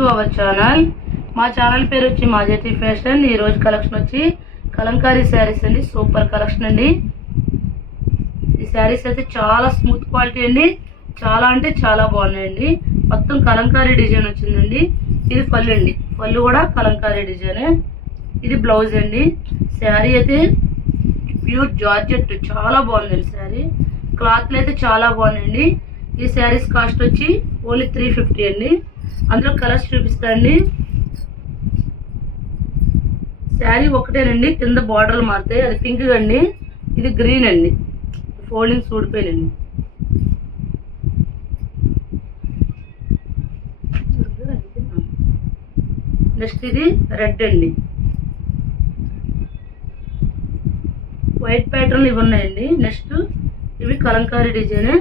To our channel. మా channel పేరు వచ్చి మాజెటీ ఫ్యాషన్. ఈ రోజు కలెక్షన్ వచ్చి కలంకారీ శారీస్ అండి. సూపర్ కలెక్షన్ అండి. ఈ శారీస్ అయితే చాలా స్మూత్ క్వాలిటీ అండి. చాలా అంటే చాలా బాగున్నాయండి. మొత్తం కలంకారీ డిజైన్ వచ్చిందండి. ఇది పళ్ళు అండి. పళ్ళు కూడా కలంకారీ డిజైన్. ఇది బ్లౌజ్ అండి. శారీ అయితే ప్యూర్ జార్జెట్ చాలా బాగుందండి. శారీ క్లాత్లు అయితే చాలా బాగున్నాయండి. ఈ శారీస్ కాస్ట్ వచ్చి ఓన్లీ 350 అండి. అందులో కలర్స్ చూపిస్తాండి. శారీ ఒకటేనండి, కింద బార్డర్లు మారుతాయి. అది పింక్ అండి, ఇది గ్రీన్ అండి. ఫోల్డింగ్స్ ఊడిపోయినండి. నెక్స్ట్ ఇది రెడ్ అండి. వైట్ ప్యాటర్న్ ఇవి ఉన్నాయండి. నెక్స్ట్ ఇవి కలంకారీ డిజైన్.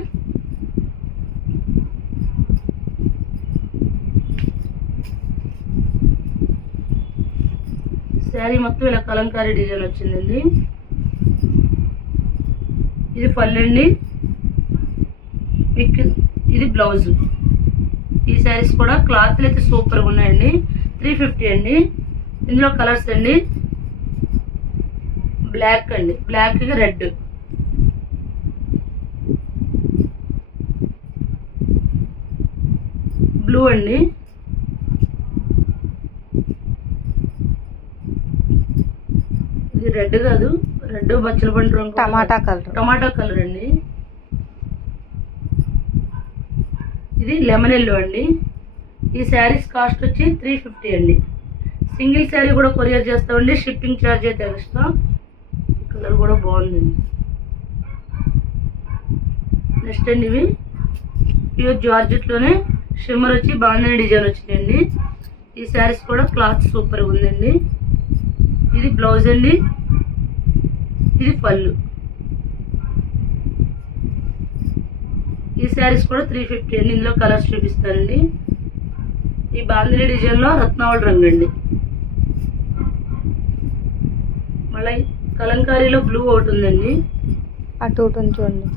శారీ మొత్తం ఇలా కలంకారీ డిజైన్ వచ్చిందండి. ఇది పళ్ళు అండి. ఇది బ్లౌజ్. ఈ శారీస్ కూడా క్లాత్లు అయితే సూపర్గా ఉన్నాయండి. 350 అండి. ఇందులో కలర్స్ అండి. బ్లాక్ అండి, బ్లాక్ రెడ్, బ్లూ అండి, ఇది రెడ్ కాదు, రెడ్ బచ్చల పండు రంగు, టమాటా కలర్ అండి. ఇది లెమన్ ఎల్లో అండి. ఈ శారీస్ కాస్ట్ వచ్చి 350 అండి. సింగిల్ శారీ కూడా కొరియర్ చేస్తామండి. షిప్పింగ్ ఛార్జ్ అయితే ఎక్స్ట్రా. కలర్ కూడా బాగుందండి. నెక్స్ట్ అండి ఇవి ప్యూర్ జార్జెట్లోనే షిమ్మర్ వచ్చి బాగుందని డిజైన్ వచ్చిందండి. ఈ శారీస్ కూడా క్లాత్ సూపర్గా ఉందండి. ఇది బ్లౌజ్ అండి. ఇది పళ్ళు. ఈ శారీస్ కూడా 350 అండి. ఇందులో కలర్స్ చూపిస్తానండి. ఈ బాందిని డిజైన్లో రత్నావళి రంగు అండి. మళ్ళీ కలంకారీలో బ్లూ ఒకటి ఉందండి. అటు చూడండి.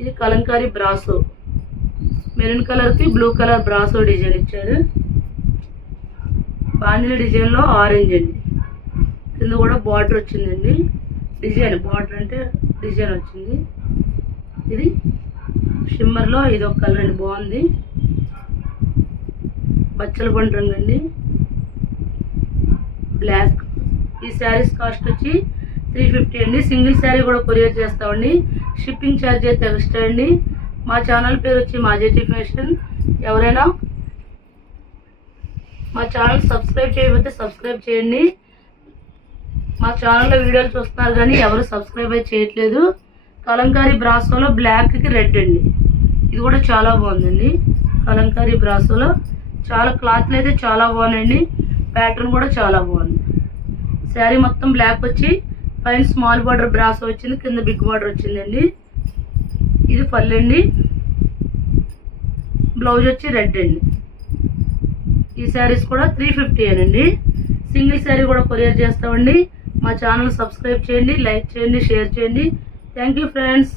ఇది కలంకారీ బ్రాసో. మెరూన్ కలర్కి బ్లూ కలర్ బ్రాసో డిజైన్ ఇచ్చారు. బాందిని డిజైన్లో ఆరెంజ్ అండి. కింద కూడా బార్డర్ వచ్చిందండి. డిజైన్ బార్డర్ అంటే డిజైన్ వచ్చింది. ఇది షిమ్మర్లో ఇది ఒక కలర్ అండి, బాగుంది. బచ్చల పండు రంగు అండి, బ్లాక్. ఈ శారీస్ కాస్ట్ వచ్చి 350 అండి. సింగిల్ శారీ కూడా కొరియర్ చేస్తామండి. షిప్పింగ్ ఛార్జ్ అయితే ఎక్స్ట్రా అండి. మా ఛానల్ పేరు వచ్చి మాజెటీ ఫ్యాషన్. ఎవరైనా మా ఛానల్ సబ్స్క్రైబ్ చేయకపోతే సబ్స్క్రైబ్ చేయండి. మా ఛానల్లో వీడియోలు చూస్తున్నారు కానీ ఎవరు సబ్స్క్రైబ్ అయితే చేయట్లేదు. కలంకారీ బ్రాసోలో బ్లాక్కి రెడ్ అండి. ఇది కూడా చాలా బాగుందండి. కలంకారీ బ్రాసోలో చాలా క్లాత్లు అయితే చాలా బాగున్నాయండి. ప్యాటర్న్ కూడా చాలా బాగుంది. శారీ మొత్తం బ్లాక్ వచ్చి పైన స్మాల్ బార్డర్ బ్రాసో వచ్చింది, కింద బిగ్ బార్డర్ వచ్చిందండి. ఇది పళ్ళు అండి. బ్లౌజ్ వచ్చి రెడ్ అండి. ఈ శారీస్ కూడా 350 అండి. సింగిల్ శారీ కూడా కొరియర్ చేస్తామండి. మా ఛానల్ సబ్స్క్రైబ్ చేయండి, లైక్ చేయండి, షేర్ చేయండి. Thank you friends.